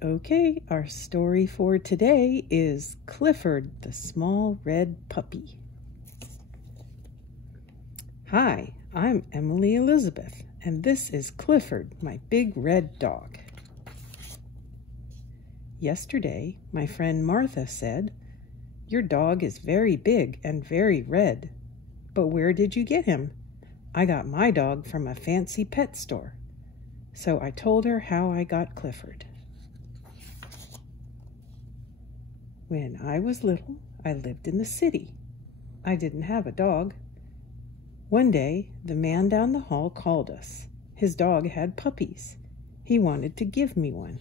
Okay, our story for today is Clifford, the Small Red Puppy. Hi, I'm Emily Elizabeth, and this is Clifford, my big red dog. Yesterday, my friend Martha said, "Your dog is very big and very red. But where did you get him?" "I got my dog from a fancy pet store." So I told her how I got Clifford. When I was little, I lived in the city. I didn't have a dog. One day, the man down the hall called us. His dog had puppies. He wanted to give me one.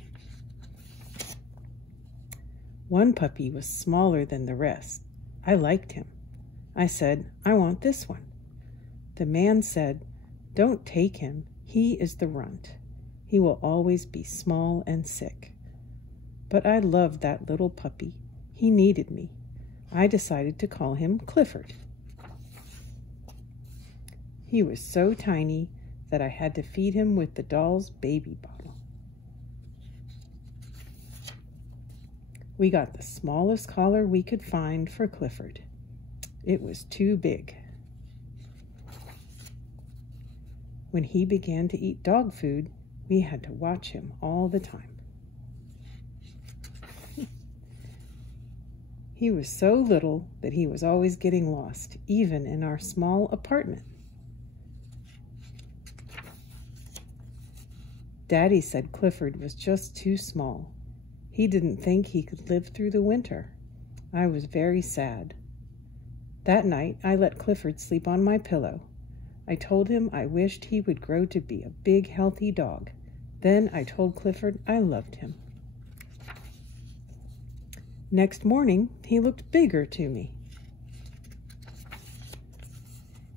One puppy was smaller than the rest. I liked him. I said, "I want this one." The man said, "Don't take him. He is the runt. He will always be small and sick." But I loved that little puppy. He needed me. I decided to call him Clifford. He was so tiny that I had to feed him with the doll's baby bottle. We got the smallest collar we could find for Clifford. It was too big. When he began to eat dog food, we had to watch him all the time. He was so little that he was always getting lost, even in our small apartment. Daddy said Clifford was just too small. He didn't think he could live through the winter. I was very sad. That night, I let Clifford sleep on my pillow. I told him I wished he would grow to be a big, healthy dog. Then I told Clifford I loved him. Next morning, he looked bigger to me.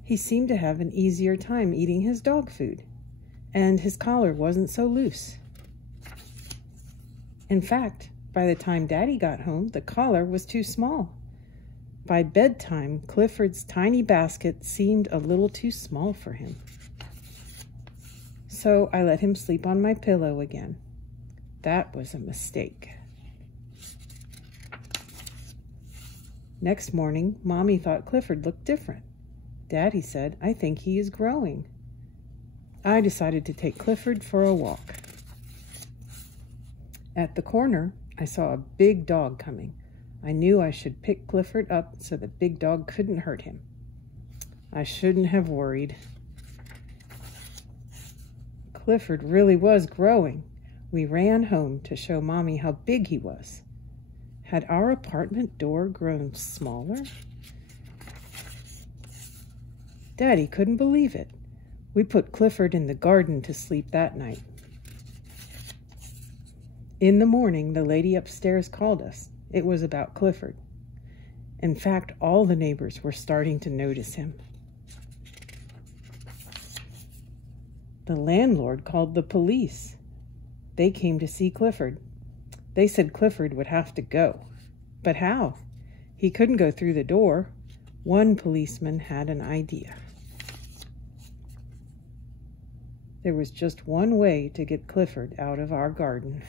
He seemed to have an easier time eating his dog food, and his collar wasn't so loose. In fact, by the time Daddy got home, the collar was too small. By bedtime, Clifford's tiny basket seemed a little too small for him. So I let him sleep on my pillow again. That was a mistake. Next morning, Mommy thought Clifford looked different. Daddy said, "I think he is growing." I decided to take Clifford for a walk. At the corner, I saw a big dog coming. I knew I should pick Clifford up so the big dog couldn't hurt him. I shouldn't have worried. Clifford really was growing. We ran home to show Mommy how big he was. Had our apartment door grown smaller? Daddy couldn't believe it. We put Clifford in the garden to sleep that night. In the morning, the lady upstairs called us. It was about Clifford. In fact, all the neighbors were starting to notice him. The landlord called the police. They came to see Clifford. They said Clifford would have to go. But how? He couldn't go through the door. One policeman had an idea. There was just one way to get Clifford out of our garden.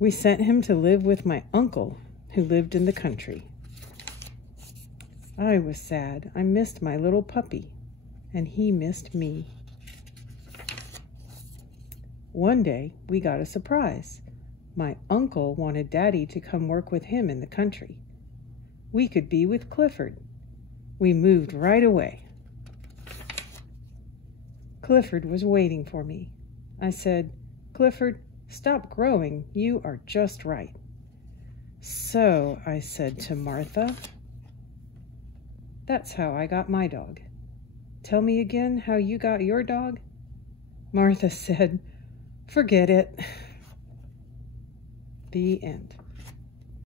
We sent him to live with my uncle, who lived in the country. I was sad. I missed my little puppy, and he missed me. One day, we got a surprise. My uncle wanted Daddy to come work with him in the country. We could be with Clifford. We moved right away. Clifford was waiting for me. I said, "Clifford, stop growing. You are just right." "So," I said to Martha, "that's how I got my dog. Tell me again how you got your dog." Martha said, "Forget it." The end.